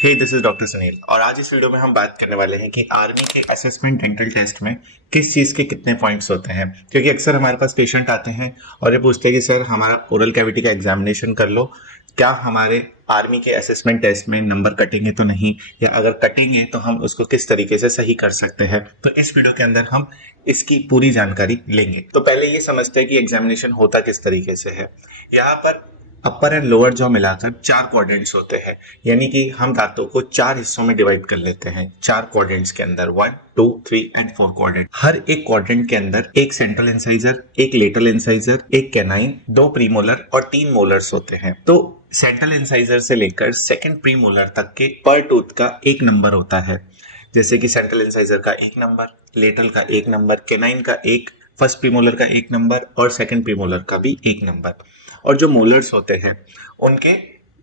Hey this is doctor Sunil और आज इस वीडियो में हम बात करने वाले हैं कि आर्मी के असेसमेंट डेंटल टेस्ट में किस चीज़ के कितने पॉइंट्स होते हैं। क्योंकि अक्सर हमारे पास पेशेंट आते हैं और ये पूछते हैं कि सर हमारा ओरल कैविटी का एग्जामिनेशन कर लो, क्या हमारे आर्मी के असेसमेंट टेस्ट में नंबर कटेंगे तो नहीं, या अगर कटेंगे तो हम उसको किस तरीके से सही कर सकते हैं। तो इस वीडियो के अंदर हम इसकी पूरी जानकारी लेंगे। तो पहले ये समझते हैं कि एग्जामिनेशन होता किस तरीके से है। यहाँ पर अपर एंड लोअर जॉ मिलाकर 4 क्वाड्रेंट्स होते हैं, यानी कि हम दांतों को 4 हिस्सों में डिवाइड कर लेते हैं। 4 क्वाड्रेंट्स के अंदर 1, 2, 3 एंड 4 क्वाड्रेंट। हर एक क्वाड्रेंट के अंदर एक सेंट्रल इंसाइजर, एक लेटरल इंसाइजर, एक कैनाइन, 2 प्रीमोलर और 3 मोलर्स होते हैं। तो सेंट्रल इंसाइजर से लेकर सेकेंड प्रीमोलर तक के पर टूथ का एक नंबर होता है। जैसे कि सेंट्रल इंसाइजर का 1 नंबर, लेटरल का 1 नंबर, कैनाइन का 1, फर्स्ट प्रीमोलर का 1 नंबर और सेकेंड प्रीमोलर का भी 1 नंबर। और जो मोलर्स होते हैं उनके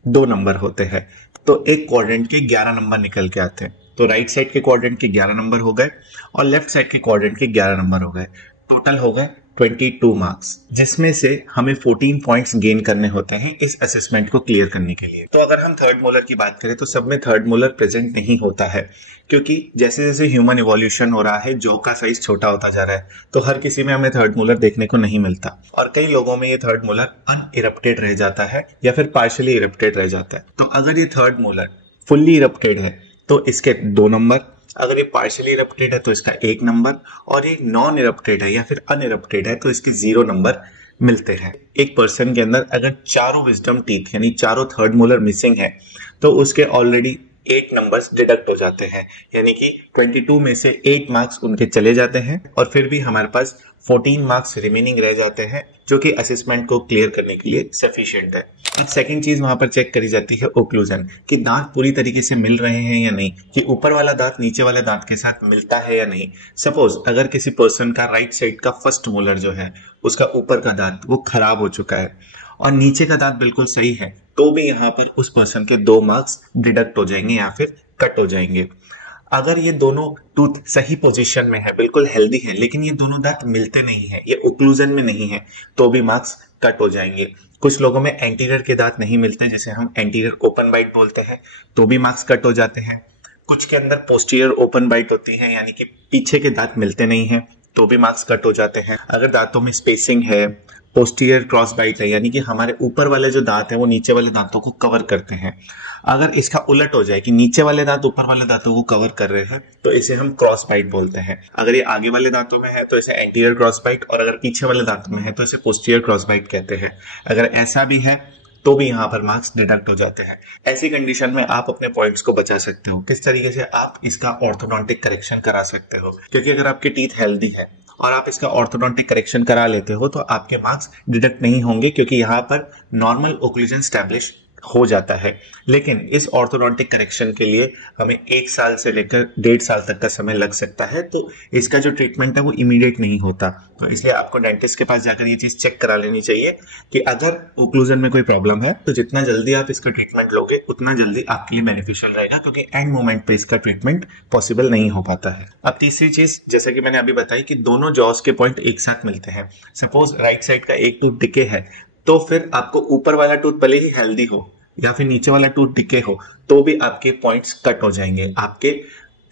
2 नंबर होते हैं। तो एक क्वाड्रेंट के 11 नंबर निकल के आते हैं। तो राइट साइड के क्वाड्रेंट के 11 नंबर हो गए और लेफ्ट साइड के क्वाड्रेंट के 11 नंबर हो गए। टोटल हो गए 22 मार्क्स, जिसमें से हमें 14 पॉइंट्स गेन करने होते हैं इस असेसमेंट को क्लियर करने के लिए। तो अगर हम थर्ड मोलर की बात करें तो सब में थर्ड मोलर प्रेजेंट नहीं होता है, क्योंकि जैसे जैसे ह्यूमन इवोल्यूशन हो रहा है, जॉ का साइज छोटा होता जा रहा है, तो हर किसी में हमें थर्ड मोलर देखने को नहीं मिलता और कई लोगों में ये थर्ड मोलर अनइरप्टेड रह जाता है या फिर पार्शियली इरप्टेड रह जाता है। तो अगर ये थर्ड मोलर फुल्ली इरप्टेड है तो इसके 2 नंबर, अगर ये पार्शियली इरप्टेड है तो इसका 1 नंबर, और ये नॉन इरप्टेड है या फिर अनइरप्टेड है तो इसके 0 नंबर मिलते हैं। एक पर्सन के अंदर अगर चारों विजडम टीथ यानी चारों थर्ड मोलर मिसिंग है तो उसके ऑलरेडी 8 नंबर्स डिडक्ट हो जाते हैं, यानी कि 22 में से 8 मार्क्स उनके चले जाते हैं और फिर भी हमारे पास 14 मार्क्स रिमेनिंग रह जाते हैं, जो कि असेसमेंट को क्लियर करने के लिए सफिशिएंट है। अब सेकंड चीज वहां पर चेक करी जाती है ओक्लूजन, कि दांत पूरी तरीके से मिल रहे हैं या नहीं, कि ऊपर वाला दांत नीचे वाले दांत के साथ मिलता है या नहीं। सपोज अगर किसी पर्सन का राइट साइड का फर्स्ट मोलर जो है उसका ऊपर का दांत वो खराब हो चुका है और नीचे का दांत बिल्कुल सही है, तो भी यहाँ पर उस पर्सन के 2 मार्क्स डिडक्ट हो जाएंगे या फिर कट हो जाएंगे। अगर ये दोनों टूथ सही पोजीशन में है, बिल्कुल हेल्दी है, लेकिन ये दोनों दांत मिलते नहीं है, ये ओक्लूजन में नहीं है, तो भी मार्क्स कट हो जाएंगे। कुछ लोगों में एंटीरियर के दांत नहीं मिलते हैं, जैसे हम एंटीरियर ओपन बाइट बोलते हैं, तो भी मार्क्स कट हो जाते हैं। कुछ के अंदर पोस्टीरियर ओपन बाइट होती है, यानी कि पीछे के दांत मिलते नहीं है, तो भी मार्क्स कट हो जाते हैं। अगर दांतों में स्पेसिंग है, पोस्टीरियर क्रॉस बाइट है, यानी कि हमारे ऊपर वाले जो दांत है वो नीचे वाले दांतों को कवर करते हैं, अगर इसका उलट हो जाए कि नीचे वाले दांत ऊपर वाले दांतों को कवर कर रहे हैं तो इसे हम क्रॉस बाइट बोलते हैं। अगर ये आगे वाले दांतों में है तो इसे एंटीरियर क्रॉस बाइट, और अगर पीछे वाले दांतों में है तो इसे पोस्टीरियर क्रॉस बाइट कहते हैं। अगर ऐसा भी है तो भी यहाँ पर मार्क्स डिडक्ट हो जाते हैं। ऐसी कंडीशन में आप अपने पॉइंट्स को बचा सकते हो। किस तरीके से आप इसका ऑर्थोडोंटिक करेक्शन करा सकते हो, क्योंकि अगर आपके टीथ हेल्दी है और आप इसका ऑर्थोडोंटिक करेक्शन करा लेते हो तो आपके मार्क्स डिडक्ट नहीं होंगे, क्योंकि यहाँ पर नॉर्मल ओक्लूजन स्टैब्लिश हो जाता है। लेकिन इस ऑर्थोडोंटिक करेक्शन के लिए हमें 1 साल से लेकर 1.5 साल तक का समय लग सकता है, तो इसका जो ट्रीटमेंट है वो इमीडिएट नहीं होता। तो इसलिए आपको डेंटिस्ट के पास जाकर ये चीज चेक करा लेनी चाहिए कि अगर ओक्लूजन में कोई प्रॉब्लम है तो जितना जल्दी आप इसका ट्रीटमेंट लोगे उतना जल्दी आपके लिए बेनिफिशियल रहेगा, क्योंकि एंड मोमेंट पे इसका ट्रीटमेंट पॉसिबल नहीं हो पाता है। अब तीसरी चीज, जैसे कि मैंने अभी बताई कि दोनों जॉस के पॉइंट एक साथ मिलते हैं। सपोज राइट साइड का एक टूथ डिके है, तो फिर आपको ऊपर वाला टूथ भले ही हेल्दी हो या फिर नीचे वाला टूथ डिके हो, तो भी आपके पॉइंट्स कट हो जाएंगे। आपके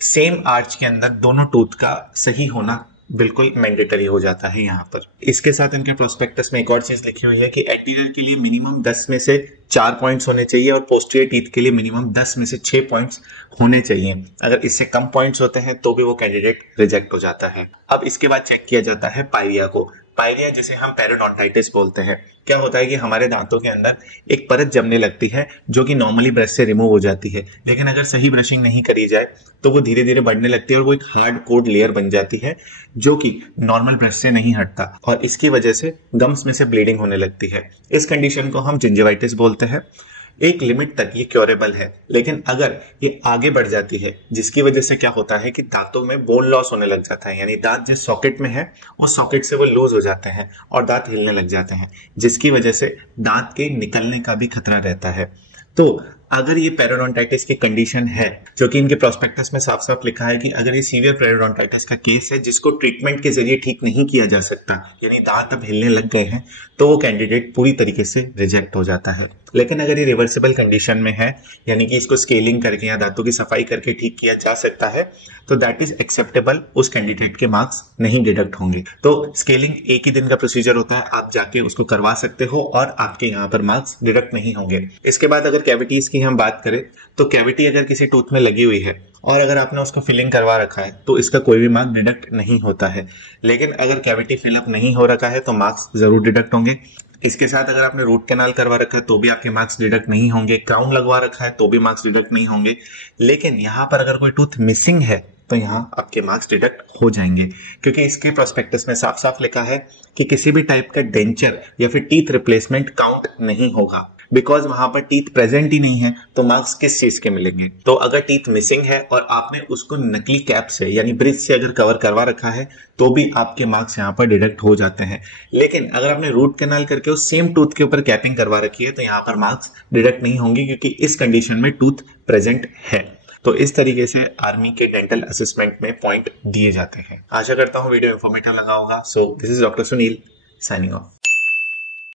सेम आर्च के अंदर दोनों टूथ का सही होना बिल्कुल मैंडेटरी हो जाता है यहाँ पर। इसके साथ इनके प्रोस्पेक्टस में एक और चीज लिखी हुई है कि एंटीरियर के लिए मिनिमम 10 में से 4 पॉइंट्स होने चाहिए और पोस्टीरियर टीथ के लिए मिनिमम 10 में से 6 पॉइंट्स होने चाहिए। अगर इससे कम पॉइंट्स होते हैं तो भी वो कैंडिडेट रिजेक्ट हो जाता है। अब इसके बाद चेक किया जाता है पायरिया को। पायरिया जिसे हम पेरोडोंटाइटिस बोलते हैं। क्या होता है कि हमारे दांतों के अंदर एक परत जमने लगती है जो कि नॉर्मली ब्रश से रिमूव हो जाती है, लेकिन अगर सही ब्रशिंग नहीं करी जाए तो वो धीरे धीरे बढ़ने लगती है और वो एक हार्ड कोड लेयर बन जाती है जो कि नॉर्मल ब्रश से नहीं हटता, और इसकी वजह से गम्स में से ब्लीडिंग होने लगती है। इस कंडीशन को हम जिंजिवाइटिस बोलते हैं। एक लिमिट तक ये क्योरेबल है, लेकिन अगर ये आगे बढ़ जाती है जिसकी वजह से क्या होता है कि दांतों में बोन लॉस होने लग जाता है, यानी दांत जिस सॉकेट में है उस सॉकेट से वो लूज हो जाते हैं और दांत हिलने लग जाते हैं, जिसकी वजह से दांत के निकलने का भी खतरा रहता है। तो अगर ये पेरियोडोंटाइटिस की कंडीशन है, जो कि इनके प्रोस्पेक्टस में साफ साफ लिखा है कि अगर ये सीवियर पेरियोडोंटाइटिस का केस है जिसको ट्रीटमेंट के जरिए ठीक नहीं किया जा सकता, यानी दांत अब हिलने लग गए हैं, तो वो कैंडिडेट पूरी तरीके से रिजेक्ट हो जाता है। लेकिन अगर ये रिवर्सिबल कंडीशन में है, यानी कि इसको स्केलिंग करके या दांतों की सफाई करके ठीक किया जा सकता है, तो दैट इज एक्सेप्टेबल, उस कैंडिडेट के मार्क्स नहीं डिडक्ट होंगे। तो स्केलिंग एक ही दिन का प्रोसीजर होता है, आप जाके उसको करवा सकते हो और आपके यहाँ पर मार्क्स डिडक्ट नहीं होंगे। इसके बाद अगर कैविटीज की हम बात करें, तो कैविटी अगर किसी टूथ में लगी हुई है और अगर आपने उसको फिलिंग करवा रखा है तो इसका कोई भी मार्क्स डिडक्ट नहीं होता है। लेकिन अगर कैविटी फिलअप नहीं हो रखा है तो मार्क्स जरूर डिडक्ट होंगे। इसके साथ अगर आपने रूट कैनाल करवा रखा है तो भी आपके मार्क्स डिडक्ट नहीं होंगे, क्राउन लगवा रखा है तो भी मार्क्स डिडक्ट नहीं होंगे। लेकिन यहाँ पर अगर कोई टूथ मिसिंग है तो यहाँ आपके मार्क्स डिडक्ट हो जाएंगे, क्योंकि इसके प्रोस्पेक्टस में साफ साफ लिखा है कि किसी भी टाइप का डेंचर या फिर टीथ रिप्लेसमेंट काउंट नहीं होगा, बिकॉज वहां पर टीथ प्रेजेंट ही नहीं है, तो मार्क्स किस चीज के मिलेंगे। तो अगर टीथ मिसिंग है और आपने उसको नकली कैप से यानी ब्रिज से अगर कवर करवा रखा है तो भी आपके मार्क्स यहाँ पर डिडक्ट हो जाते हैं। लेकिन अगर आपने रूट कैनाल करके उस सेम टूथ के ऊपर कैपिंग करवा रखी है तो यहाँ पर मार्क्स डिडक्ट नहीं होंगे, क्योंकि इस कंडीशन में टूथ प्रेजेंट है। तो इस तरीके से आर्मी के डेंटल असेसमेंट में पॉइंट दिए जाते हैं। आशा करता हूँ वीडियो इंफॉर्मेटिव लगा होगा। So this is doctor Sunil signing off.